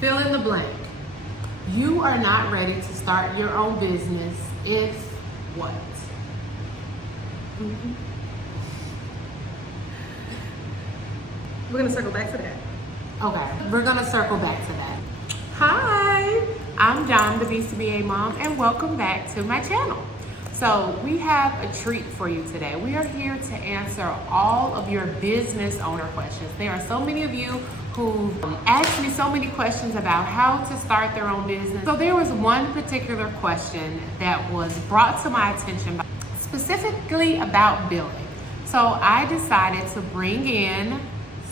Fill in the blank. You are not ready to start your own business if what? We're gonna circle back to that. Okay, we're gonna circle back to that. Hi, I'm John, the BCBA mom, and welcome back to my channel. So we have a treat for you today. We are here to answer all of your business owner questions. There are so many of you who asked me so many questions about how to start their own business. So there was one particular question that was brought to my attention specifically about billing. So I decided to bring in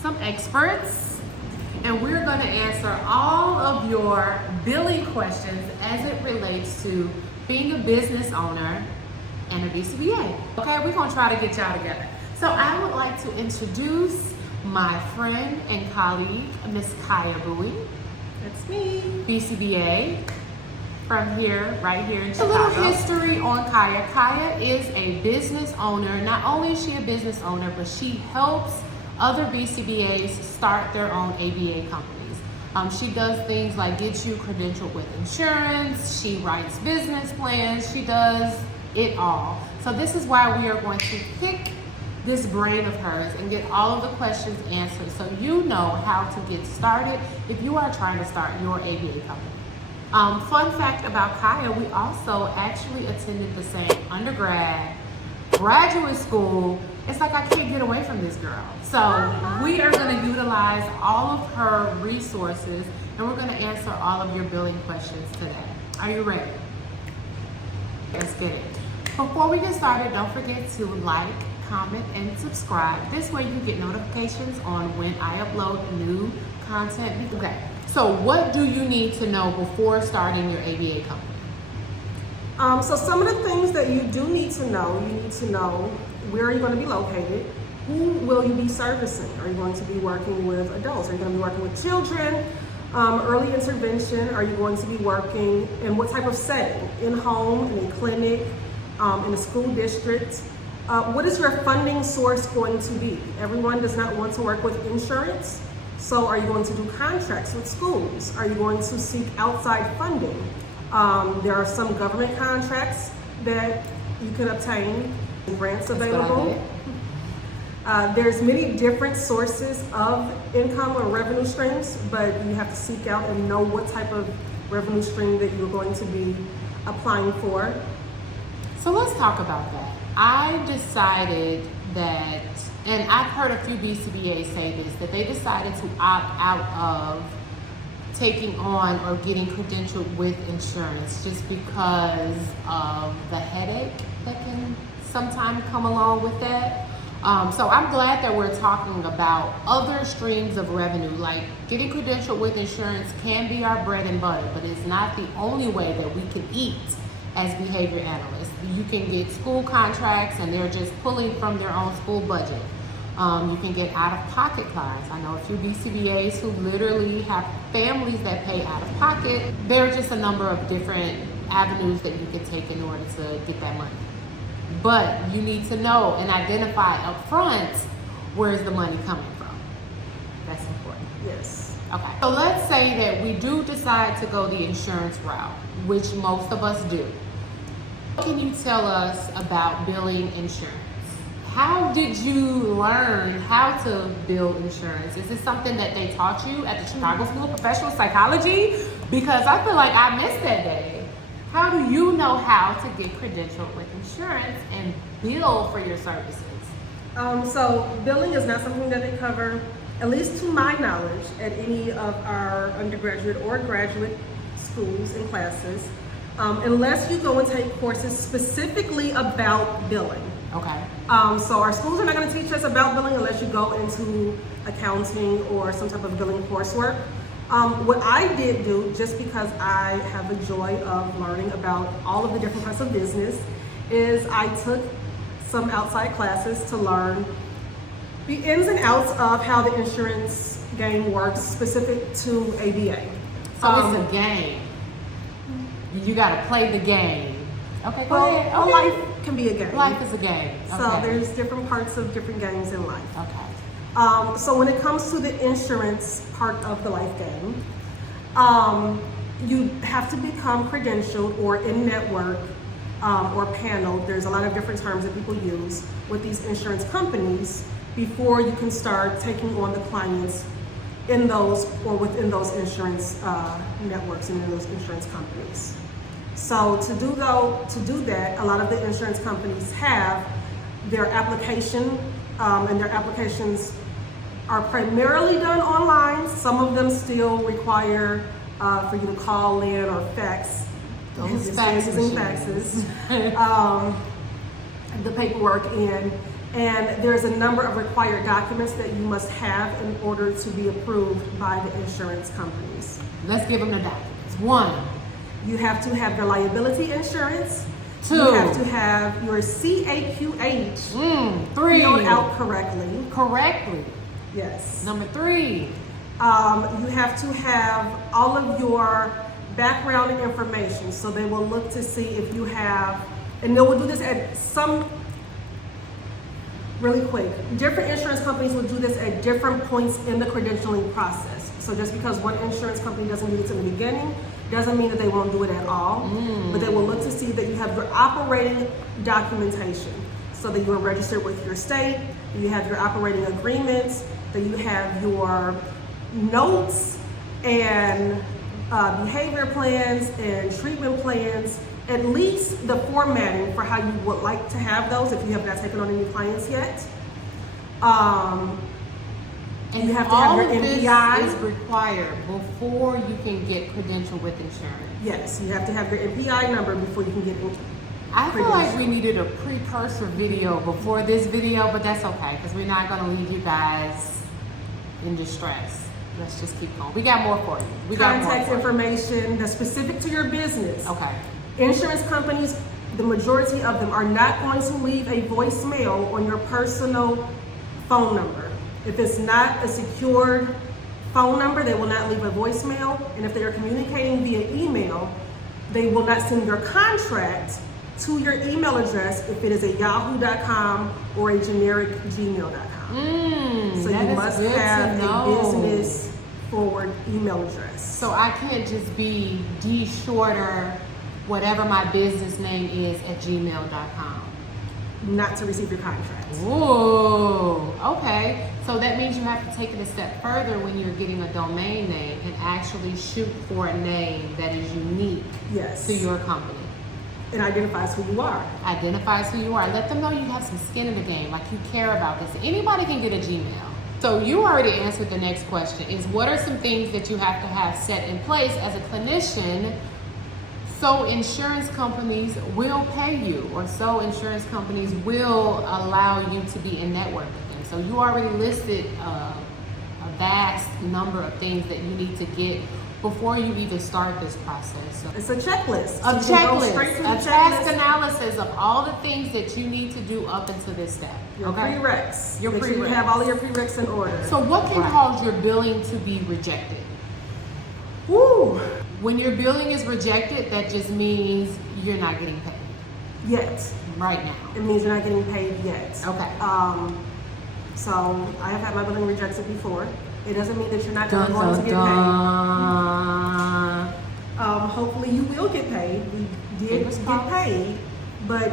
some experts, and we're going to answer all of your billing questions as it relates to being a business owner and a BCBA. Okay, we're going to try to get y'all together. So I would like to introduce my friend and colleague, Miss Kiah Bouie. That's me. BCBA from here, right here in Chicago. A little history on Kiah. Kiah is a business owner. Not only is she a business owner, but she helps other BCBAs start their own ABA companies. She does things like get you credentialed with insurance. She writes business plans. She does it all. So this is why we are going to pick this brain of hers and get all of the questions answered so you know how to get started if you are trying to start your ABA company. Fun fact about Kiah, we also actually attended the same undergrad, graduate school. It's like I can't get away from this girl. So we are going to utilize all of her resources, and we're going to answer all of your billing questions today. Are you ready? Let's get it. Before we get started, don't forget to like, comment, and subscribe. This way you get notifications on when I upload new content. Okay, so what do you need to know before starting your ABA company? So some of the things that you do need to know, where are you going to be located? Who will you be servicing? Are you going to be working with adults? Are you going to be working with children? Early intervention, are you going to be working in what type of setting? In home, in a clinic, in a school district? What is your funding source going to be? Everyone does not want to work with insurance. So are you going to do contracts with schools? Are you going to seek outside funding? There are some government contracts that you can obtain, grants available. There's many different sources of income or revenue streams, but you have to seek out and know what type of revenue stream that you're going to be applying for. So let's talk about that. I decided that, and I've heard a few BCBAs say this, that they decided to opt out of taking on or getting credentialed with insurance just because of the headache that can sometimes come along with that. So I'm glad that we're talking about other streams of revenue, like getting credentialed with insurance can be our bread and butter, but it's not the only way that we can eat as behavior analysts. You can get school contracts and they're just pulling from their own school budget. You can get out-of-pocket clients. I know a few BCBAs who literally have families that pay out-of-pocket. There are just a number of different avenues that you can take in order to get that money. But you need to know and identify up front where's the money coming from. That's important. Yes. Okay. So let's say that we do decide to go the insurance route, which most of us do. What can you tell us about billing insurance? How did you learn how to bill insurance? Is this something that they taught you at the Chicago School of Professional Psychology? Because I feel like I missed that day. How do you know how to get credentialed with insurance and bill for your services? So billing is not something that they cover, at least to my knowledge, at any of our undergraduate or graduate schools and classes, unless you go and take courses specifically about billing. Okay. So our schools are not going to teach us about billing unless you go into accounting or some type of billing coursework. What I did do, just because I have the joy of learning about all of the different types of business, is I took some outside classes to learn the ins and outs of how the insurance game works specific to ABA. So it's a game. You got to play the game. Okay, go ahead. Well, life can be a game. Life is a game. Okay. So there's different parts of different games in life. Okay. So when it comes to the insurance part of the life game, You have to become credentialed or in-network or paneled. There's a lot of different terms that people use with these insurance companies before you can start taking on the clients in those or within those insurance networks and in those insurance companies. So to do that, a lot of the insurance companies have their application, and their applications are primarily done online. Some of them still require for you to call in or fax. Those faxes. The paperwork in. And there's a number of required documents that you must have in order to be approved by the insurance companies. Let's give them the documents. 1. You have to have your liability insurance. 2. You have to have your CAQH 3. filled out correctly. Correctly. Yes. Number 3. You have to have all of your background information. So they will look to see if you have, and they will do this at some, really quick, different insurance companies will do this at different points in the credentialing process. So just because one insurance company doesn't do this in the beginning, doesn't mean that they won't do it at all. But they will look to see that you have your operating documentation, so that you are registered with your state, that you have your operating agreements, that you have your notes and behavior plans and treatment plans, at least the formatting for how you would like to have those if you have not taken on any clients yet. And you have to have your MPI. This is required before you can get credentialed with insurance. Yes, you have to have your MPI number before you can get I feel like we needed a precursor video before this video, but that's okay, because we're not going to leave you guys in distress. Let's just keep going. We got more for you. We got contact more information that's specific to your business. Okay. Insurance companies, the majority of them are not going to leave a voicemail on your personal phone number. If it's not a secured phone number, they will not leave a voicemail. And if they are communicating via email, they will not send your contract to your email address if it is a yahoo.com or a generic gmail.com. So you must have a business forward email address. So I can't just be D Shorter, whatever my business name is, at gmail.com. Not to receive your contract. Ooh, okay. So that means you have to take it a step further when you're getting a domain name and actually shoot for a name that is unique to your company. It identifies who you are. Identifies who you are. Let them know you have some skin in the game, like you care about this. Anybody can get a Gmail. So you already answered the next question, is what are some things that you have to have set in place as a clinician so insurance companies will pay you, or so insurance companies will allow you to be in network with them. So you already listed a vast number of things that you need to get before you even start this process. So it's a checklist. A task analysis of all the things that you need to do up until this step. Your prereqs. Your Make sure you have all of your prereqs in order. So what can cause your billing to be rejected? Woo! When your billing is rejected, that just means you're not getting paid. Yet. Right now. It means you're not getting paid yet. Okay. So I have had my billing rejected before. It doesn't mean that you're not going to get paid. Hopefully you will get paid. We did get paid, but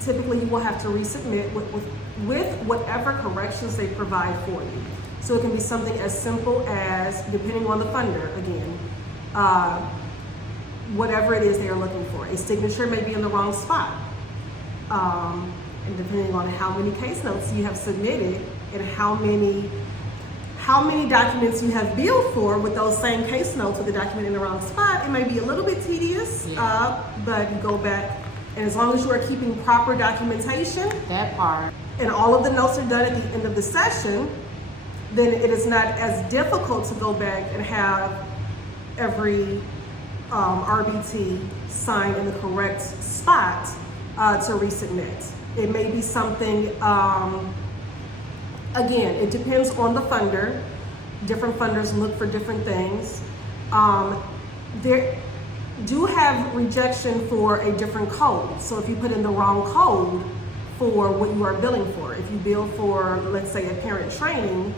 typically you will have to resubmit with whatever corrections they provide for you. So it can be something as simple as, depending on the funder again, whatever it is they are looking for. A signature may be in the wrong spot. And depending on how many case notes you have submitted and how many documents you have billed for with those same case notes with the document in the wrong spot, it may be a little bit tedious, but you go back, and as long as you are keeping proper documentation, that part, and all of the notes are done at the end of the session, then it is not as difficult to go back and have every RBT signed in the correct spot to resubmit. It may be something, again, it depends on the funder. Different funders look for different things. There do have rejection for a different code. So if you put in the wrong code for what you are billing for, if you bill for, let's say, a parent training,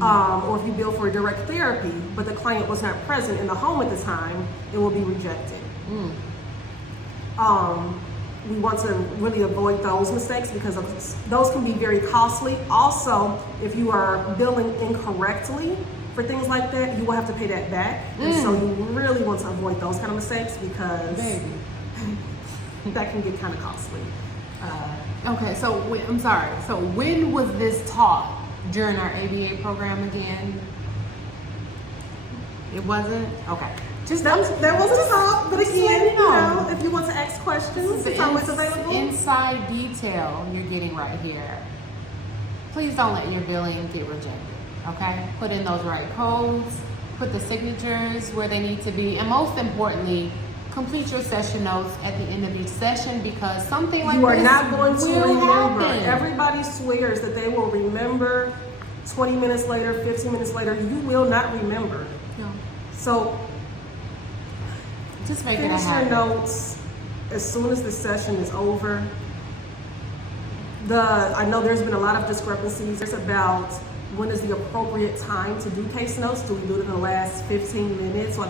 or if you bill for direct therapy, but the client was not present in the home at the time, it will be rejected. We want to really avoid those mistakes because those can be very costly. Also, if you are billing incorrectly for things like that, you will have to pay that back. And so you really want to avoid those kind of mistakes because that can get kind of costly. Okay, so I'm sorry. So when was this taught during our ABA program again? It wasn't? Okay. That wasn't taught, but again, you know, if you want to ask questions, it's always available. Inside detail you're getting right here. Please don't let your billing get rejected, okay? Put in those right codes, put the signatures where they need to be, and most importantly, complete your session notes at the end of each session because something like this you are not going to remember. Happen. Everybody swears that they will remember 20 minutes later, 15 minutes later. You will not remember. No. So just make it finish happen. your notes as soon as the session is over. I know there's been a lot of discrepancies about when is the appropriate time to do case notes. Do we do it in the last 15 minutes or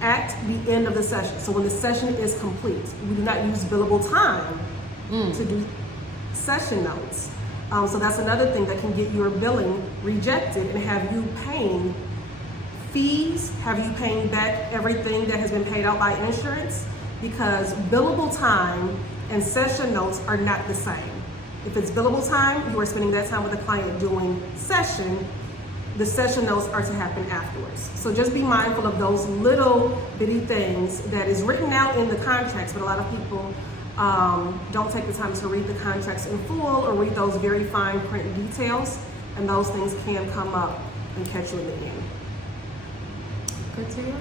at the end of the session? So when the session is complete, we do not use billable time to do session notes. So that's another thing that can get your billing rejected and have you paying fees, have you paying back everything that has been paid out by insurance, because billable time and session notes are not the same. If it's billable time, you are spending that time with the client doing session. The session notes are to happen afterwards. So just be mindful of those little bitty things that is written out in the contracts, but a lot of people don't take the time to read the contracts in full or read those very fine print details, and those things can come up and catch you in the end. Good to hear.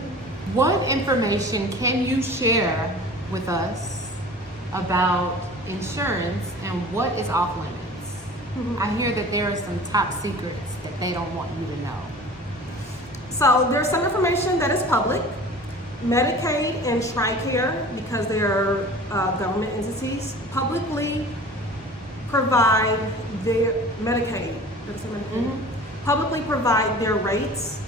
What information can you share with us about insurance and what is off limits? I hear that there are some top secrets that they don't want you to know. So there's some information that is public. Medicaid and TRICARE, because they're government entities, publicly provide their Medicaid. Publicly provide their rates.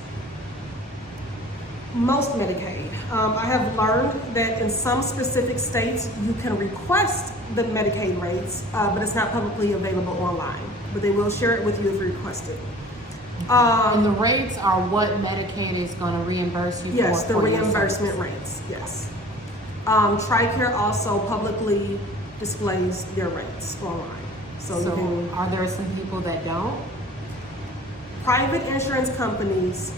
Most Medicaid. I have learned that in some specific states you can request the Medicaid rates, but it's not publicly available online. But they will share it with you if you request it. And the rates are what Medicaid is going to reimburse you for? Yes, the for your reimbursement service. rates, yes. TRICARE also publicly displays their rates online. So you can, are there some people that don't? private insurance companies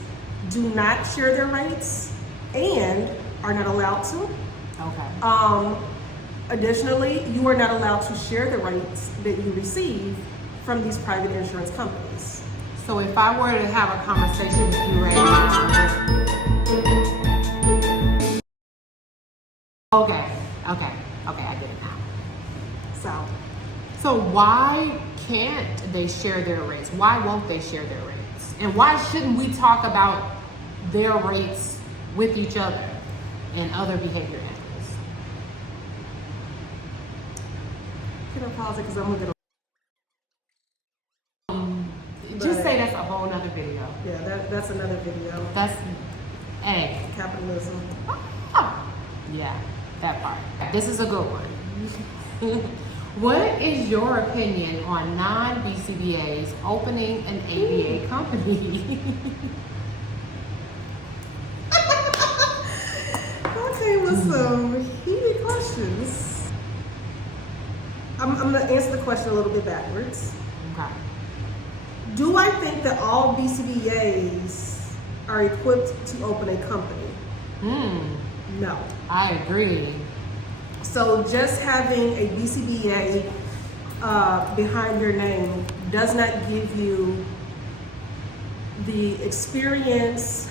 do not share their rates and are not allowed to. Okay. Additionally, you are not allowed to share the rates that you receive from these private insurance companies. So if I were to have a conversation with you right now, okay, I get it now. So why can't they share their rates? Why won't they share their rates? And why shouldn't we talk about their rates with each other and other behavior analysts? Can I pause it because I'm looking at just say that's a whole nother video. Yeah, that's another video. That's A. Capitalism. Yeah, that part. This is a good one. What is your opinion on non-BCBAs opening an ABA company? Okay, with some heated questions. I'm going to answer the question a little bit backwards. Okay. Do I think that all BCBAs are equipped to open a company? No. I agree. So just having a BCBA behind your name does not give you the experience,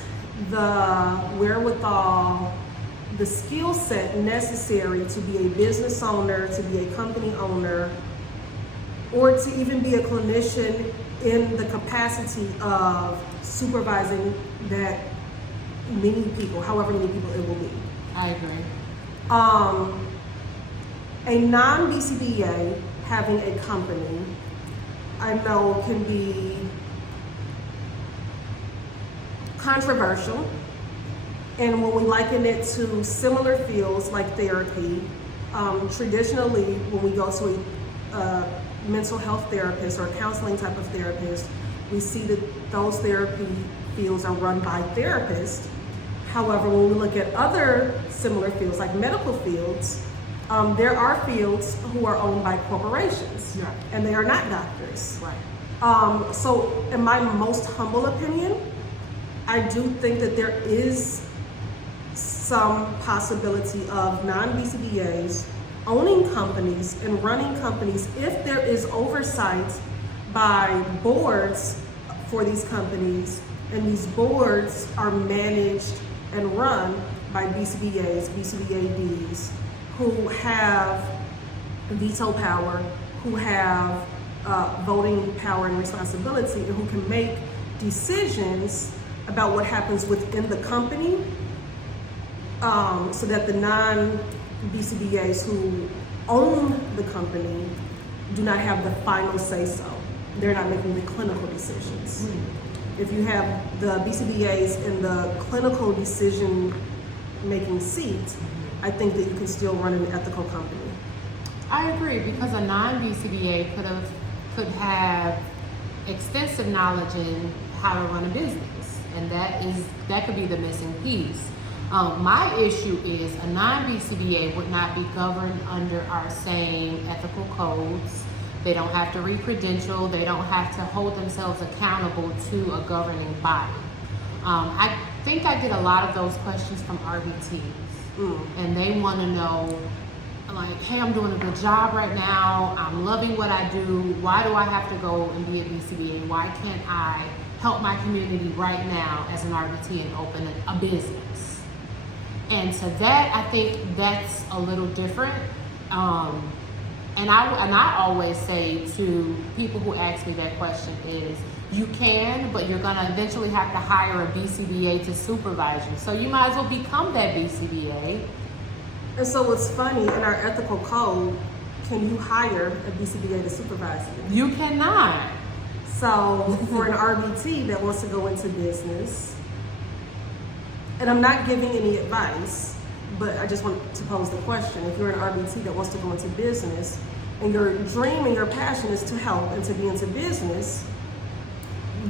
the wherewithal, the skill set necessary to be a business owner, to be a company owner, or to even be a clinician in the capacity of supervising that many people, however many people it will be. I agree. A non-BCBA having a company, I know can be controversial. And when we liken it to similar fields like therapy, traditionally when we go to a mental health therapist or a counseling type of therapist, we see that those therapy fields are run by therapists. However, when we look at other similar fields like medical fields, there are fields who are owned by corporations, Right. and they are not doctors. Right. So in my most humble opinion, I do think that there is some possibility of non-BCBAs owning companies and running companies if there is oversight by boards for these companies, and these boards are managed and run by BCBAs, BCBADs, who have veto power, who have voting power and responsibility, and who can make decisions about what happens within the company, so that the non-BCBAs who own the company do not have the final say-so. They're not making the clinical decisions. If you have the BCBAs in the clinical decision-making seat, I think that you can still run an ethical company. I agree, because a non-BCBA could have extensive knowledge in how to run a business, and that could be the missing piece. My issue is a non-BCBA would not be governed under our same ethical codes. They don't have to re-credential. They don't have to hold themselves accountable to a governing body. I think I get a lot of those questions from RBTs, and they want to know, like, hey, I'm doing a good job right now. I'm loving what I do. Why do I have to go and be a BCBA? Why can't I help my community right now as an RBT and open a business? And so that, I think that's a little different. And I always say to people who ask me that question is, you can, but you're gonna eventually have to hire a BCBA to supervise you. So you might as well become that BCBA. And so what's funny, in our ethical code, can you hire a BCBA to supervise you? You cannot. So for an RBT that wants to go into business, and I'm not giving any advice, but I just want to pose the question. If you're an RBT that wants to go into business, and your dream and your passion is to help and to be into business,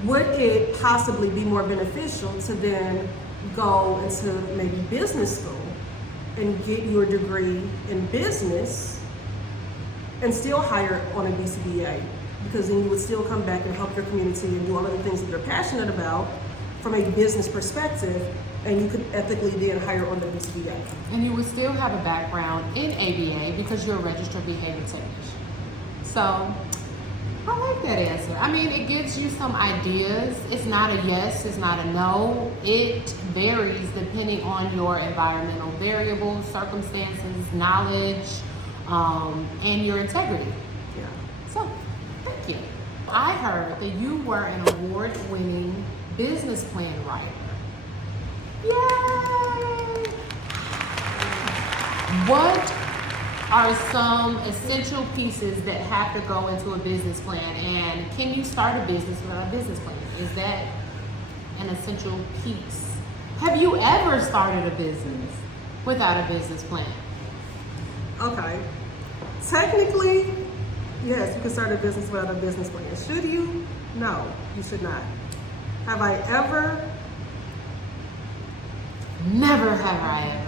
would it possibly be more beneficial to then go into maybe business school and get your degree in business and still hire on a BCBA? Because then you would still come back and help your community and do all of the things that you're passionate about from a business perspective, and you could ethically then hire on the BCBA. And you would still have a background in ABA because you're a registered behavior technician. So I like that answer. I mean, it gives you some ideas. It's not a yes, it's not a no. It varies depending on your environmental variables, circumstances, knowledge, and your integrity. Yeah. So, thank you. I heard that you were an award-winning business plan writer. Yay! What are some essential pieces that have to go into a business plan? And can you start a business without a business plan? Is that an essential piece? Have you ever started a business without a business plan? Okay. Technically, yes, you can start a business without a business plan. Should you? No, you should not. Have I ever? Never have I ever.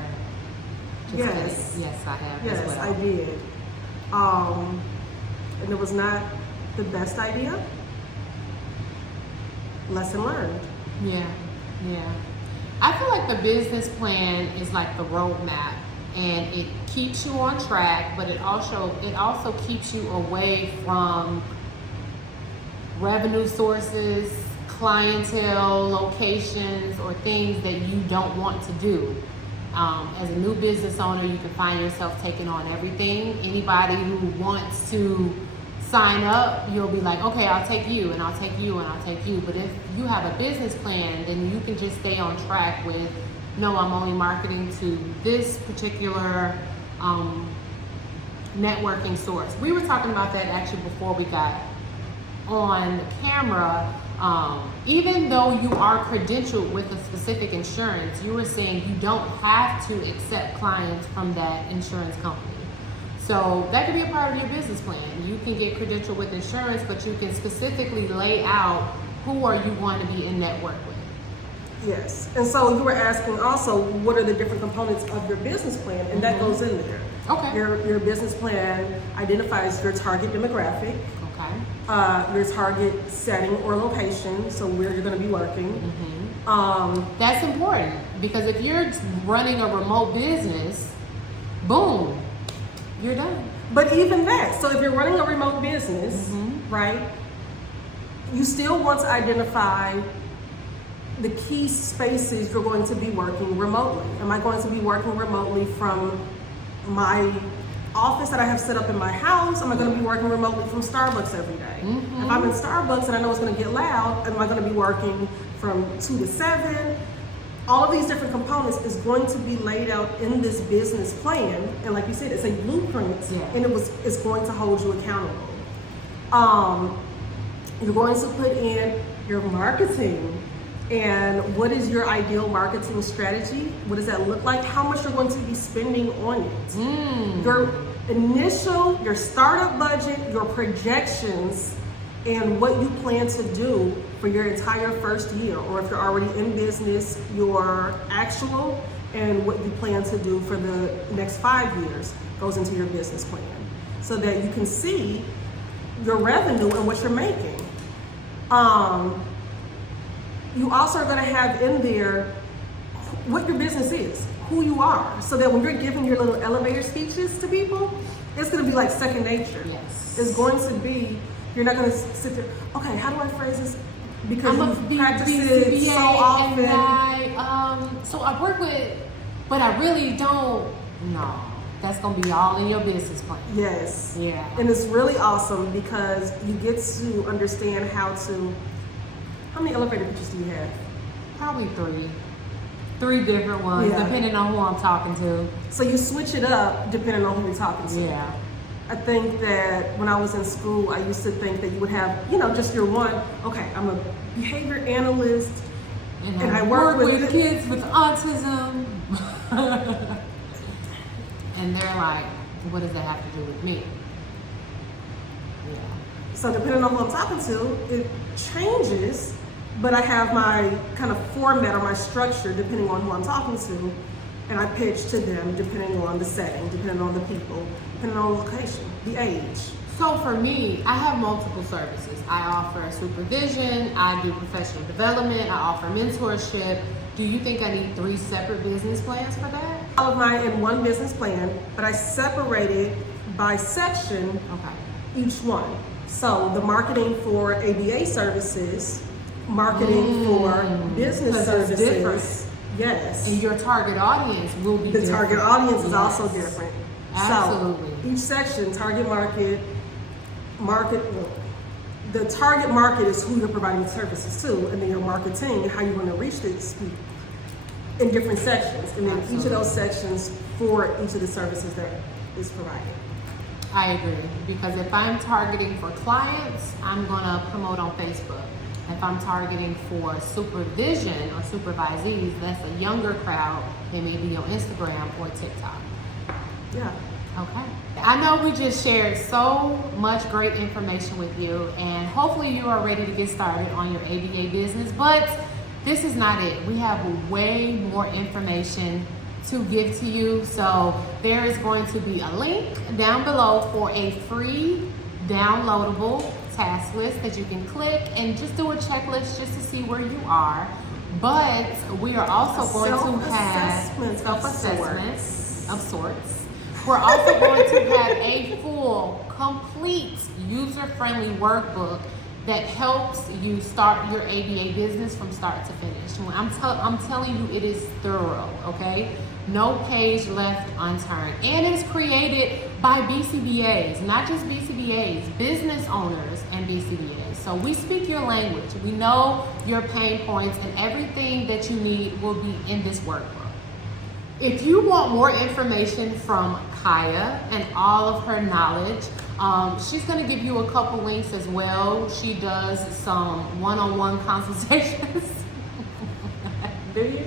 Just Yes. kidding. Yes, I have. Yes, as well. I did. And it was not the best idea. Lesson learned. Yeah, yeah. I feel like the business plan is like the roadmap, and it keeps you on track, but it also keeps you away from revenue sources, clientele, locations, or things that you don't want to do. As a new business owner, you can find yourself taking on everything. Anybody who wants to sign up, you'll be like, okay, I'll take you, and I'll take you, and I'll take you. But if you have a business plan, then you can just stay on track with, no, I'm only marketing to this particular networking source. We were talking about that actually before we got on camera. Even though you are credentialed with a specific insurance, you were saying you don't have to accept clients from that insurance company. So that could be a part of your business plan. You can get credentialed with insurance, but you can specifically lay out who are you going to be in network with. Yes, and so you were asking also, what are the different components of your business plan, and that goes in there. Okay. Your business plan identifies your target demographic, Okay. your target setting or location, so where you're going to be working. That's important because if you're running a remote business, boom, you're done. But even that, so if you're running a remote business, right, you still want to identify the key spaces you're going to be working remotely. Am I going to be working remotely from my office that I have set up in my house? Am I going to be working remotely from Starbucks every day? If I'm in Starbucks and I know it's going to get loud, am I going to be working from 2 to 7? All of these different components is going to be laid out in this business plan, and like you said, it's a blueprint, and it's going to hold you accountable. You're going to put in your marketing, and what is your ideal marketing strategy? What does that look like? How much you're going to be spending on it? Your startup budget, your projections, and what you plan to do for your entire first year, or if you're already in business, your actual and what you plan to do for the next 5 years goes into your business plan, so that you can see your revenue and what you're making. You also are going to have in there what your business is, who you are, so that when you're giving your little elevator speeches to people, it's going to be like second nature. Yes. It's going to be, you're not going to sit there, okay, how do I phrase this? Because you practice it so often. So I work with, but I really don't. No, that's going to be all in your business plan. Yes. Yeah. And it's really awesome because you get to understand how to. How many elevator pitches do you have? Probably 3 different ones, depending on who I'm talking to. So you switch it up depending on who you're talking to. Yeah. I think that when I was in school, I used to think that you would have, just your one, okay, I'm a behavior analyst, and I work with kids with autism. And they're like, what does that have to do with me? Yeah. So depending on who I'm talking to, it changes, but I have my kind of format or my structure depending on who I'm talking to, and I pitch to them depending on the setting, depending on the people, depending on the location, the age. So for me, I have multiple services. I offer supervision, I do professional development, I offer mentorship. Do you think I need 3 separate business plans for that? All of mine in one business plan, but I separated by section each one. So the marketing for ABA services, marketing for business services. Different. Yes. And your target audience will be different. Target audience is also different. Absolutely. So each section, target market, the target market is who you're providing services to, and then your marketing, how you're going to reach these people in different sections, and then each of those sections for each of the services that is provided. I agree, because if I'm targeting for clients, I'm going to promote on Facebook. If I'm targeting for supervision or supervisees, that's a younger crowd, they may be on Instagram or TikTok. Yeah. Okay. I know we just shared so much great information with you, and hopefully you are ready to get started on your ABA business, but this is not it. We have way more information to give to you. So there is going to be a link down below for a free downloadable task list that you can click and just do a checklist just to see where you are. But we are also going to have self-assessments of sorts. We're also going to have a full, complete, user-friendly workbook that helps you start your ABA business from start to finish. I'm telling you, it is thorough, okay? No page left unturned. And it is created by BCBAs, not just BCBAs, business owners and BCBAs. So we speak your language. We know your pain points, and everything that you need will be in this workbook. If you want more information from Kiah and all of her knowledge, She's going to give you a couple links as well. She does some one-on-one consultations. Do you?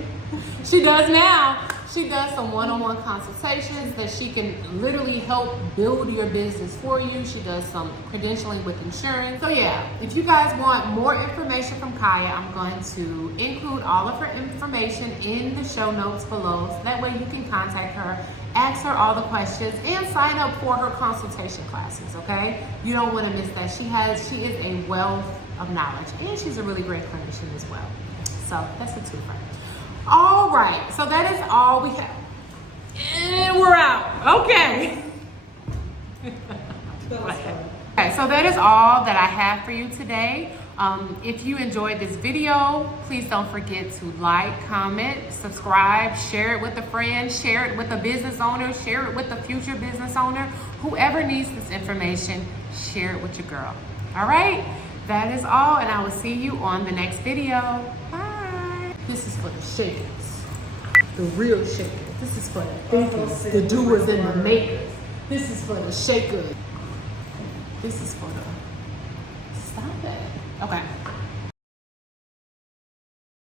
She does now. She does some one-on-one consultations that she can literally help build your business for you. She does some credentialing with insurance. So yeah, if you guys want more information from Kiah, I'm going to include all of her information in the show notes below. So that way you can contact her, ask her all the questions, and sign up for her consultation classes, okay? You don't want to miss that. She is a wealth of knowledge, and she's a really great clinician as well. So that's a twofer. All right, so that is all we have. And we're out. Okay. Okay, so that is all that I have for you today. If you enjoyed this video, please don't forget to like, comment, subscribe, share it with a friend, share it with a business owner, share it with a future business owner. Whoever needs this information, share it with your girl. All right, that is all, and I will see you on the next video. Bye. This is for the shakers, the real shakers. This is for the thinkers, the doers and the makers. This is for the shakers. This is for the, stop it. Okay.